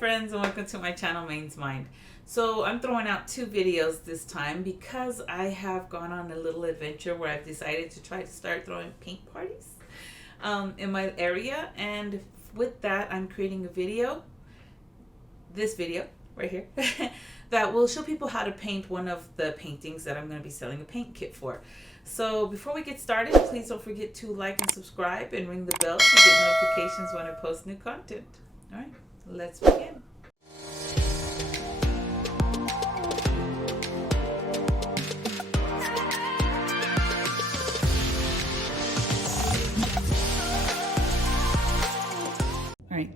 friends, and welcome to my channel, Maine's Mind. So I'm throwing out 2 videos this time because I have gone on a little adventure where I've decided to try to start throwing paint parties in my area, and with that I'm creating a video, this video right here, that will show people how to paint one of the paintings that I'm going to be selling a paint kit for. So before we get started, please don't forget to like and subscribe and ring the bell to get notifications when I post new content. All right, let's begin. All right,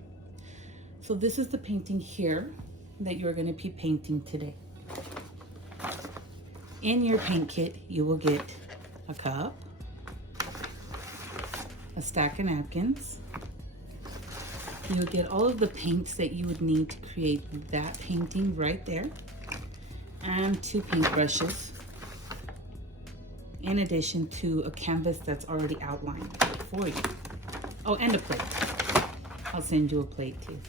so this is the painting here that you're going to be painting today. In your paint kit, you will get a cup, a stack of napkins. You would get all of the paints that you would need to create that painting right there, and 2 paintbrushes, in addition to a canvas that's already outlined for you. Oh, and a plate. I'll send you a plate too.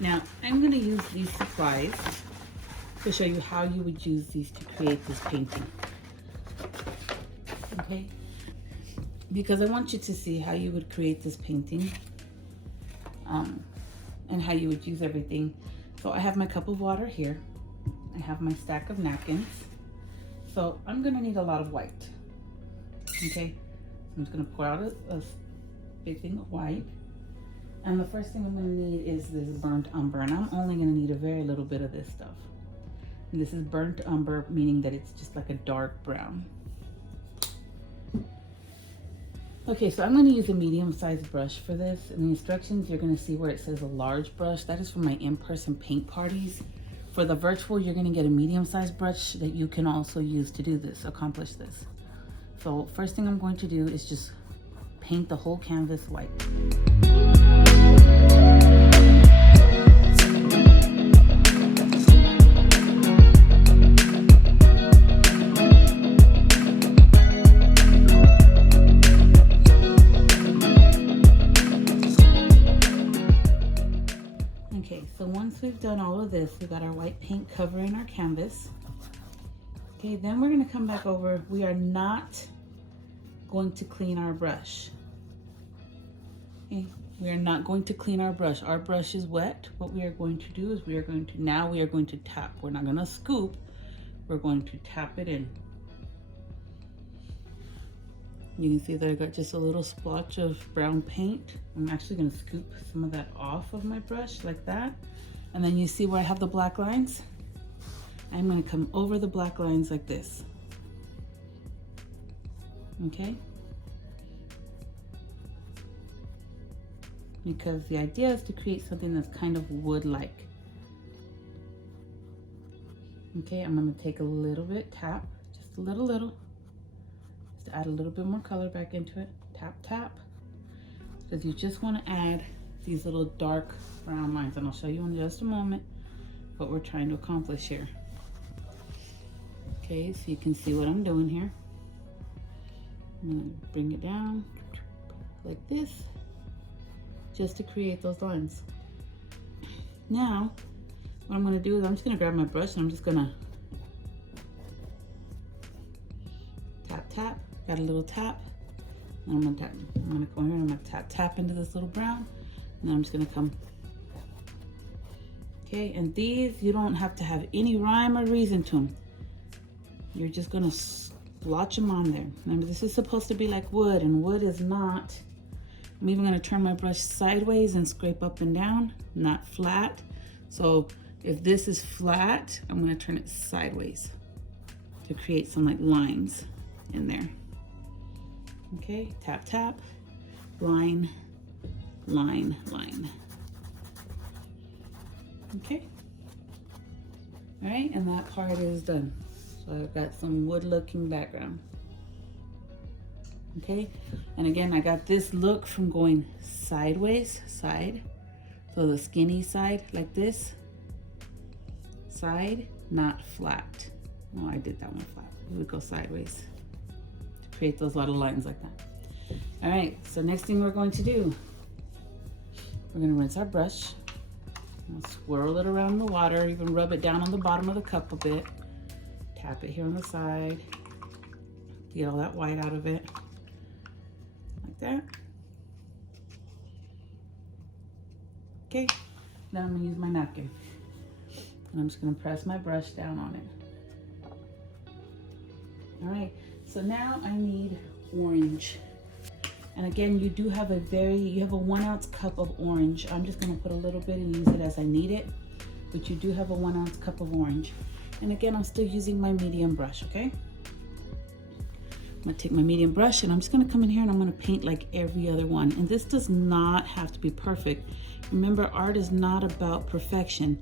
Now, I'm going to use these supplies to show you how you would use these to create this painting. Okay? Because I want you to see how you would create this painting and how you would use everything. So I have my cup of water here. I have my stack of napkins. So I'm going to need a lot of white. Okay? I'm just going to pour out a big thing of white. And the first thing I'm going to need is this burnt umber. And I'm only going to need a very little bit of this stuff. And this is burnt umber, meaning that it's just like a dark brown. Okay, so I'm going to use a medium-sized brush for this. In the instructions, you're going to see where it says a large brush. That is for my in-person paint parties. For the virtual, you're going to get a medium-sized brush that you can also use to do this, accomplish this. So first thing I'm going to do is just paint the whole canvas white. Okay, so once we've done all of this, we got our white paint covering our canvas. Okay, then we're going to come back over. We are not going to clean our brush. Okay, we are not going to clean our brush. Our brush is wet. What we are going to do is we are going to tap. We're not going to scoop. We're going to tap it in. You can see that I got just a little splotch of brown paint. I'm actually going to scoop some of that off of my brush like that. And then you see where I have the black lines? I'm going to come over the black lines like this. Okay? Because the idea is to create something that's kind of wood-like. Okay, I'm going to take a little bit, tap, just a little, just to add a little bit more color back into it. Tap, tap. Because you just want to add these little dark brown lines, and I'll show you in just a moment what we're trying to accomplish here. Okay, so you can see what I'm doing here. I'm going to bring it down like this, just to create those lines. Now, what I'm going to do is I'm just going to grab my brush and I'm just going to tap, tap, got a little tap, and I'm going to tap. I'm going to go here and I'm going to tap, tap into this little brown, and then I'm just going to come. Okay, and these, you don't have to have any rhyme or reason to them. You're just going to splotch them on there. Remember, this is supposed to be like wood, and wood is not. I'm even going to turn my brush sideways and scrape up and down, not flat. So if this is flat, I'm going to turn it sideways to create some like lines in there. Okay, tap, tap, line, line, line. Okay. All right, and that part is done. So I've got some wood looking background. Okay, and again, I got this look from going sideways, side. So the skinny side like this, side, not flat. No, I did that one flat. We would go sideways to create those little lines like that. All right, so next thing we're going to do, we're gonna rinse our brush. I'll swirl it around the water, even rub it down on the bottom of the cup a bit. Tap it here on the side. Get all that white out of it. Like that. Okay, now I'm gonna use my napkin. And I'm just gonna press my brush down on it. All right, so now I need orange. And again, you do have you have a 1 ounce cup of orange. I'm just gonna put a little bit and use it as I need it, but you do have a 1 ounce cup of orange. And again, I'm still using my medium brush, okay? I'm gonna take my medium brush and I'm just gonna come in here and I'm gonna paint like every other one. And this does not have to be perfect. Remember, art is not about perfection.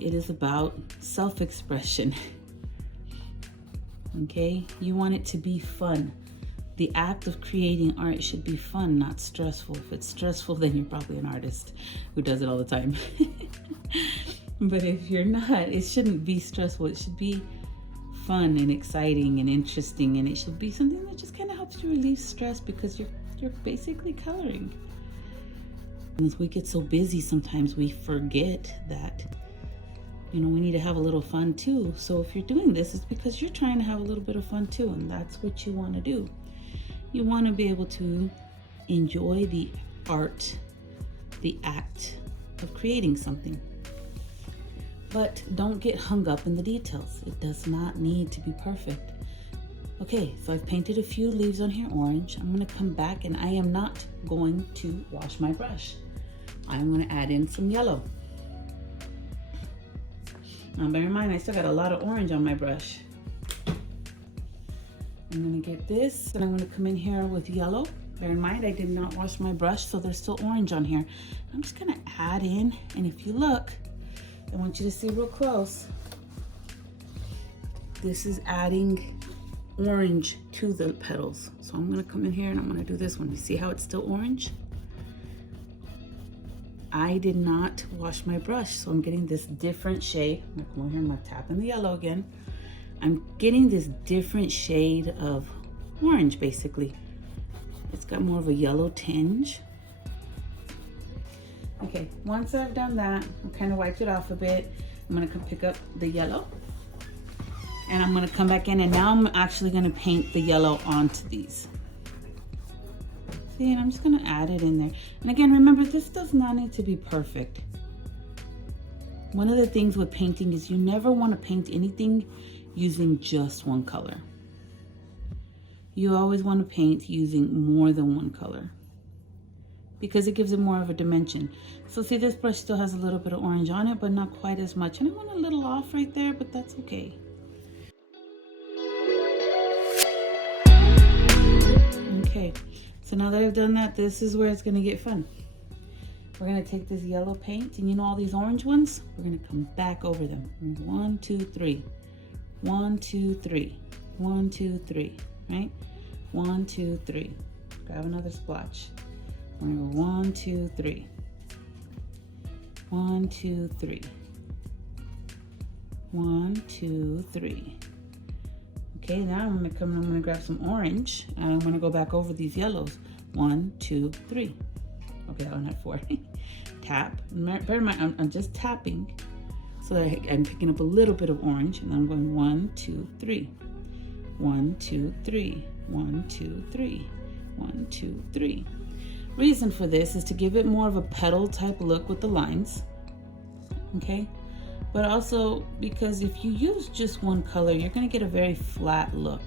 It is about self-expression. Okay, you want it to be fun. The act of creating art should be fun, not stressful. If it's stressful, then you're probably an artist who does it all the time. But if you're not, it shouldn't be stressful. It should be fun and exciting and interesting, and it should be something that just kind of helps you relieve stress because you're basically coloring. And as we get so busy, sometimes we forget that, you know, we need to have a little fun too. So if you're doing this, it's because you're trying to have a little bit of fun too, and that's what you want to do. You want to be able to enjoy the art, the act of creating something. But don't get hung up in the details. It does not need to be perfect. Okay, so I've painted a few leaves on here orange. I'm going to come back and I am not going to wash my brush. I'm going to add in some yellow. Now bear in mind, I still got a lot of orange on my brush. I'm going to get this and I'm going to come in here with yellow. Bear in mind, I did not wash my brush, so there's still orange on here. I'm just going to add in, and if you look, I want you to see real close. This is adding orange to the petals. So I'm gonna come in here and I'm gonna do this one. You see how it's still orange? I did not wash my brush, so I'm getting this different shade. I'm gonna come over here and I'm gonna tap in the yellow again. I'm getting this different shade of orange, basically. It's got more of a yellow tinge. Okay, once I've done that, I kind of wiped it off a bit. I'm gonna pick up the yellow and I'm gonna come back in, and now I'm actually gonna paint the yellow onto these. See, and I'm just gonna add it in there. And again, remember, this does not need to be perfect. One of the things with painting is you never wanna paint anything using just one color. You always wanna paint using more than one color, because it gives it more of a dimension. So see, this brush still has a little bit of orange on it, but not quite as much. And I went a little off right there, but that's okay. Okay, so now that I've done that, this is where it's gonna get fun. We're gonna take this yellow paint, and you know all these orange ones? We're gonna come back over them. 1, 2, 3. 1, 2, 3. 1, 2, 3, right? 1, 2, 3. Grab another splotch. We're gonna go 1, 2, 3. 1, 2, 3. 1, 2, 3. Okay, now I'm gonna grab some orange and I'm gonna go back over these yellows. 1, 2, 3. Okay, that one had 4. Tap. Bear in mind, I'm just tapping, so I'm picking up a little bit of orange, and I'm going 1, 2, 3. 1, 2, 3. 1, 2, 3. 1, 2, 3. Reason for this is to give it more of a petal type look with the lines, okay? But also because if you use just one color, you're gonna get a very flat look.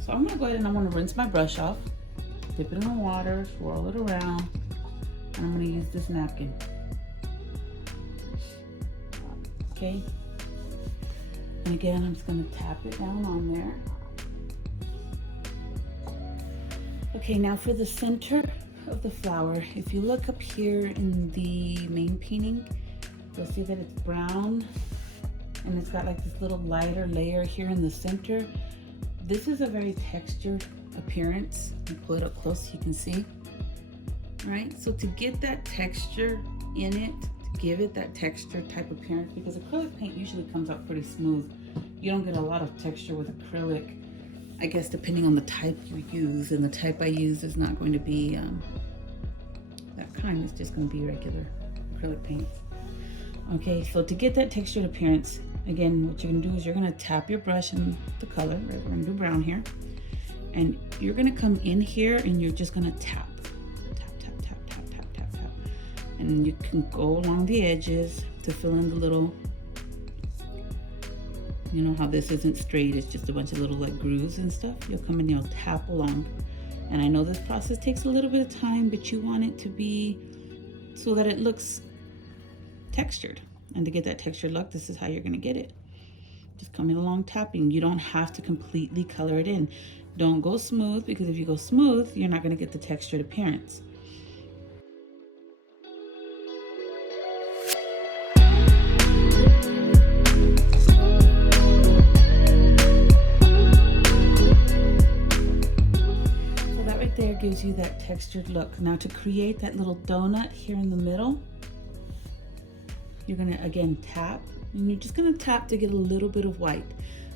So I'm gonna go ahead and I'm gonna rinse my brush off, dip it in the water, swirl it around, and I'm gonna use this napkin. Okay? And again, I'm just gonna tap it down on there. Okay, now for the center of the flower, if you look up here in the Maine painting, you'll see that it's brown and it's got like this little lighter layer here in the center. This is a very textured appearance. I'll pull it up close so you can see. Right, so to get that texture in it, to give it that texture type appearance, because acrylic paint usually comes out pretty smooth. You don't get a lot of texture with acrylic, I guess, depending on the type you use, and the type I use is not going to be kind. It's just going to be regular acrylic paint. Okay, so to get that textured appearance, again, what you're going to do is you're going to tap your brush in the color. Right, we're going to do brown here. And you're going to come in here and you're just going to tap. Tap, tap, tap, tap, tap, tap, tap. And you can go along the edges to fill in the little, you know how this isn't straight, it's just a bunch of little like grooves and stuff. You'll come in and you'll tap along. And I know this process takes a little bit of time, but you want it to be so that it looks textured. And to get that textured look, this is how you're gonna get it. Just coming along tapping. You don't have to completely color it in. Don't go smooth, because if you go smooth, you're not gonna get the textured appearance. There gives you that textured look. Now to create that little donut here in the middle, you're gonna again tap, and you're just gonna tap to get a little bit of white.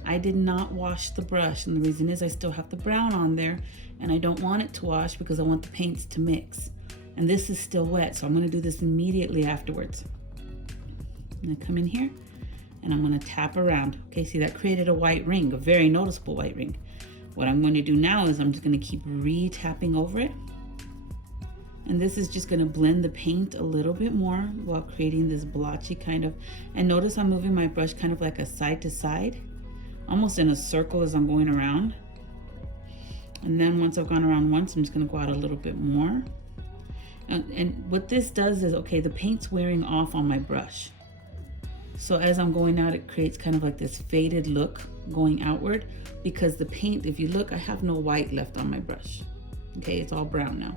I did not wash the brush, and the reason is I still have the brown on there, and I don't want it to wash because I want the paints to mix. And this is still wet, so I'm gonna do this immediately afterwards. I'm gonna come in here, and I'm gonna tap around. Okay, see that created a white ring, a very noticeable white ring. What I'm going to do now is I'm just going to keep re-tapping over it. And this is just going to blend the paint a little bit more while creating this blotchy kind of, and notice I'm moving my brush kind of like a side to side, almost in a circle as I'm going around. And then once I've gone around once, I'm just going to go out a little bit more. And what this does is, okay, the paint's wearing off on my brush. So as I'm going out, it creates kind of like this faded look going outward, because the paint, if you look, I have no white left on my brush. Okay, it's all brown now.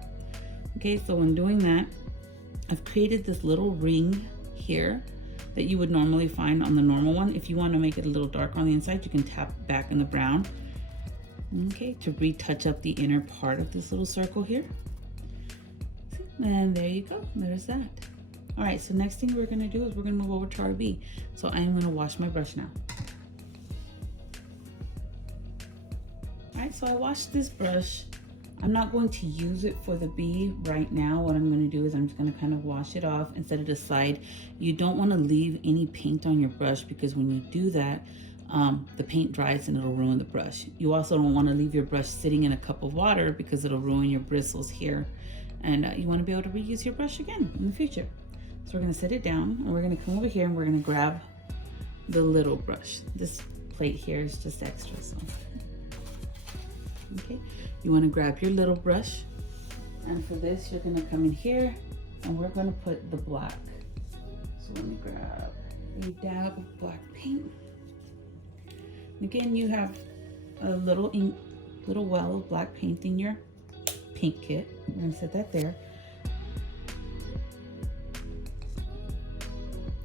Okay, so when doing that, I've created this little ring here that you would normally find on the normal one. If you want to make it a little darker on the inside, you can tap back in the brown. Okay, to retouch up the inner part of this little circle here. And there you go, there's that. All right, so next thing we're gonna do is we're gonna move over to our bee. So I am gonna wash my brush now. All right, so I washed this brush. I'm not going to use it for the bee right now. What I'm gonna do is I'm just gonna kind of wash it off and set it aside. You don't wanna leave any paint on your brush, because when you do that, the paint dries and it'll ruin the brush. You also don't wanna leave your brush sitting in a cup of water, because it'll ruin your bristles here. And you wanna be able to reuse your brush again in the future. So we're gonna set it down, and we're gonna come over here and we're gonna grab the little brush. This plate here is just extra, so. Okay, you wanna grab your little brush, and for this, you're gonna come in here and we're gonna put the black. So let me grab a dab of black paint. Again, you have a little ink, little well of black paint in your paint kit. We're gonna set that there.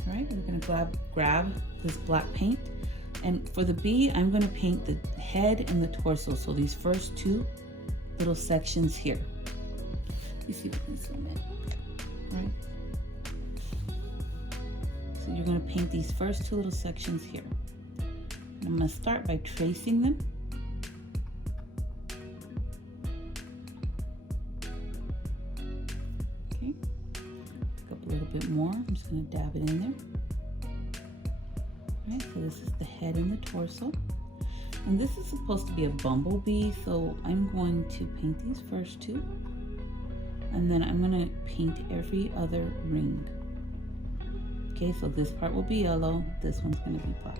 All right, we're gonna grab this black paint. And for the bee, I'm gonna paint the head and the torso. So these first two little sections here. You see what this one is, right? So you're gonna paint these first two little sections here. And I'm gonna start by tracing them. Okay, pick up a little bit more. I'm just gonna dab it in there. Right, so this is the head and the torso. And this is supposed to be a bumblebee, so I'm going to paint these first two. And then I'm gonna paint every other ring. Okay, so this part will be yellow, this one's gonna be black.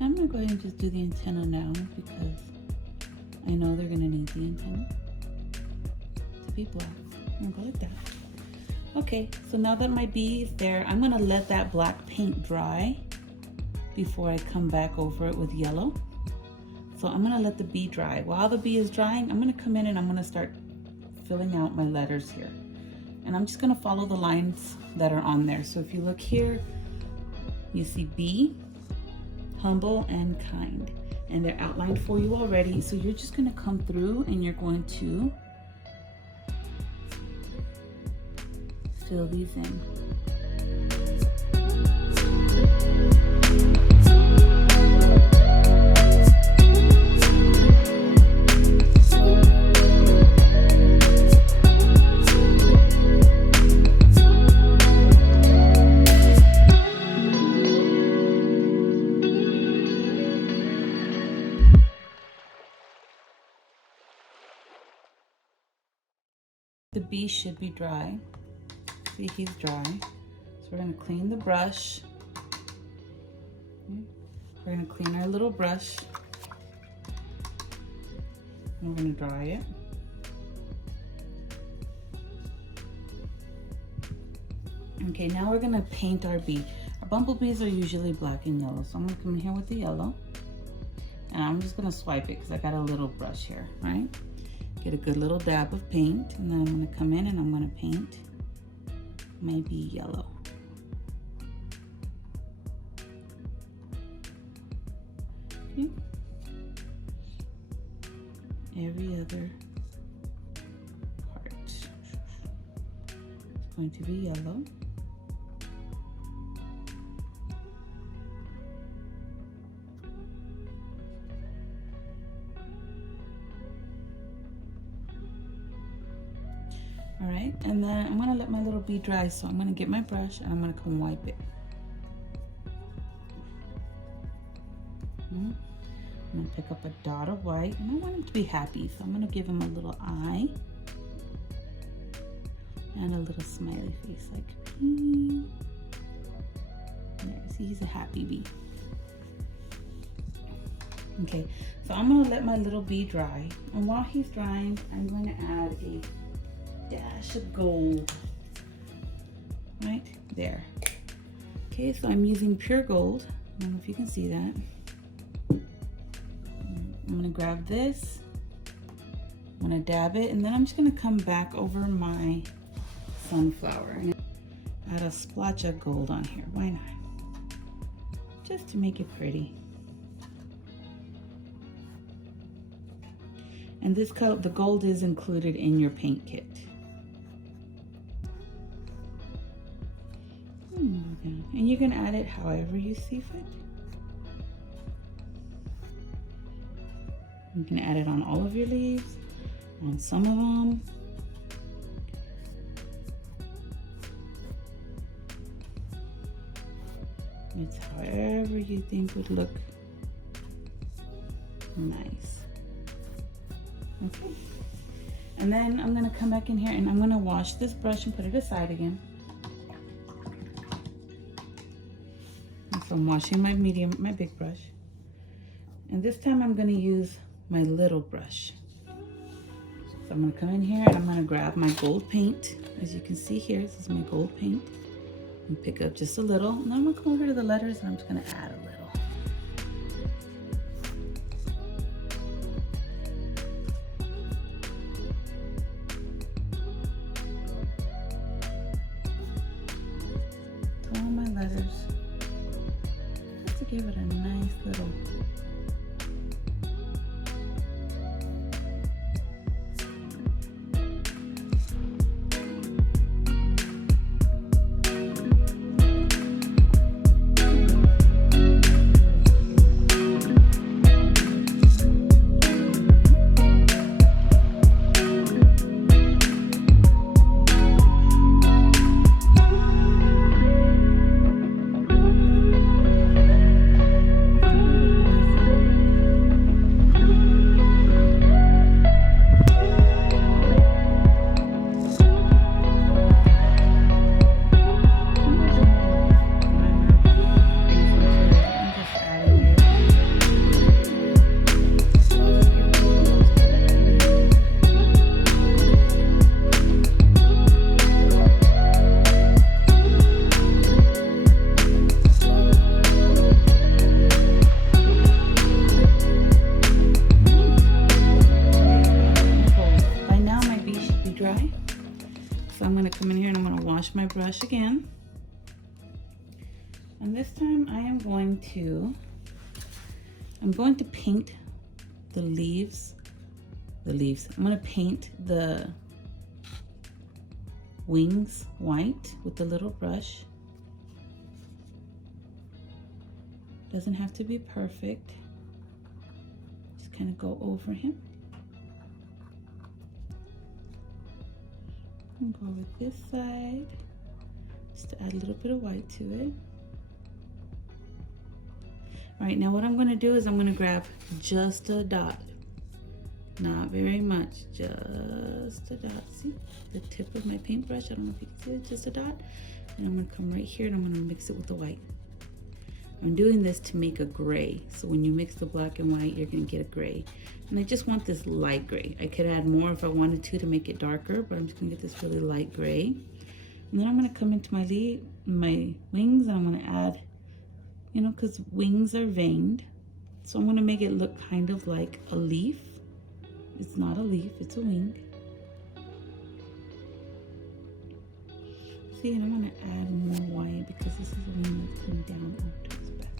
I'm gonna go ahead and just do the antenna now, because I know they're gonna need the antenna to be black. I'm gonna go like that. Okay, so now that my bee is there, I'm gonna let that black paint dry before I come back over it with yellow. So I'm gonna let the bee dry. While the bee is drying, I'm gonna come in and I'm gonna start filling out my letters here. And I'm just gonna follow the lines that are on there. So if you look here, you see B, humble, and kind. And they're outlined for you already. So you're just gonna come through and you're going to fill these in. The B should be dry. See, he's dry. So we're gonna clean the brush. We're gonna clean our little brush. And we're gonna dry it. Okay, now we're gonna paint our bee. Our bumblebees are usually black and yellow. So I'm gonna come in here with the yellow. And I'm just gonna swipe it because I got a little brush here, right? Get a good little dab of paint, and then I'm gonna come in and I'm gonna paint my bee yellow. Okay. Every other part is going to be yellow. All right, and then I'm gonna let my little bee dry, so I'm gonna get my brush and I'm gonna come wipe it. I'm gonna pick up a dot of white, and I want him to be happy, so I'm gonna give him a little eye and a little smiley face, like pee. There, see, he's a happy bee. Okay, so I'm gonna let my little bee dry, and while he's drying, I'm going to add a dash of gold right there. Okay, so I'm using pure gold. I don't know if you can see that. I'm gonna grab this, I'm gonna dab it, and then I'm just gonna come back over my sunflower and add a splotch of gold on here. Why not? Just to make it pretty. And this color, the gold is included in your paint kit. And you can add it however you see fit. You can add it on all of your leaves, on some of them. It's however you think would look nice. Okay. And then I'm gonna come back in here and I'm gonna wash this brush and put it aside again. So I'm washing my big brush. And this time I'm gonna use my little brush. So I'm gonna come in here and I'm gonna grab my gold paint. As you can see here, this is my gold paint. And pick up just a little. And then I'm gonna come over to the letters and I'm just gonna add a little. To all my letters. Just to give it a nice little So I'm going to come in here and I'm going to wash my brush again. And this time I am going to paint the leaves. I'm going to paint the wings white with the little brush. Doesn't have to be perfect. Just kind of go over him. And go over this side, just to add a little bit of white to it. All right, now what I'm gonna do is I'm gonna grab just a dot. Not very much, just a dot. See the tip of my paintbrush? I don't know if you can see it, just a dot. And I'm gonna come right here and I'm gonna mix it with the white. I'm doing this to make a gray. So when you mix the black and white, you're gonna get a gray. And I just want this light gray. I could add more if I wanted to make it darker, but I'm just gonna get this really light gray. And then I'm gonna come into my wings and I'm gonna add, you know, because wings are veined. So I'm gonna make it look kind of like a leaf. It's not a leaf, it's a wing. See, and I'm gonna add more white because this is a wing that's coming down onto his back.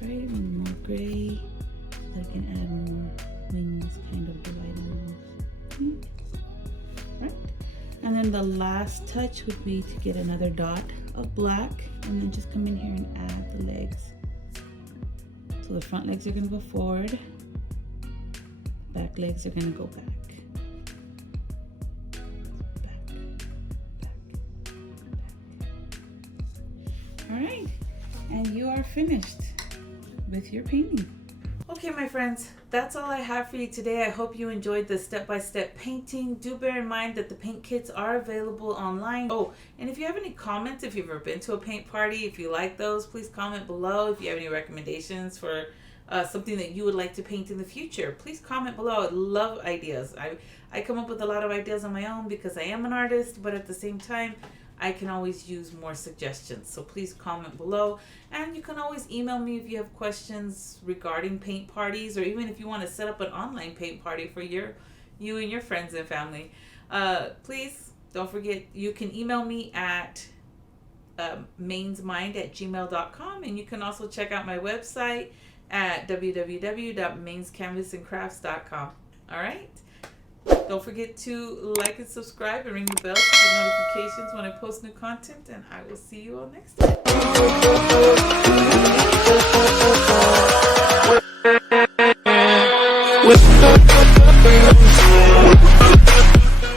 Right, and more gray. So I can add more wings, kind of dividing those. Right, and then the last touch would be to get another dot of black, and then just come in here and add the legs. So the front legs are gonna go forward, back legs are gonna go back. All right, and you are finished with your painting. Okay, my friends, that's all I have for you today. I hope you enjoyed the step-by-step painting. Do bear in mind that the paint kits are available online. Oh, and if you have any comments, if you've ever been to a paint party, if you like those, please comment below. If you have any recommendations for something that you would like to paint in the future, please comment below. I love ideas. I come up with a lot of ideas on my own because I am an artist, but at the same time, I can always use more suggestions. So please comment below, and you can always email me if you have questions regarding paint parties, or even if you want to set up an online paint party for you and your friends and family. Please don't forget, you can email me at mainsmind@gmail.com, and you can also check out my website at www.mainscanvasandcrafts.com. All right. Don't forget to like and subscribe and ring the bell to get notifications when I post new content, and I will see you all next time.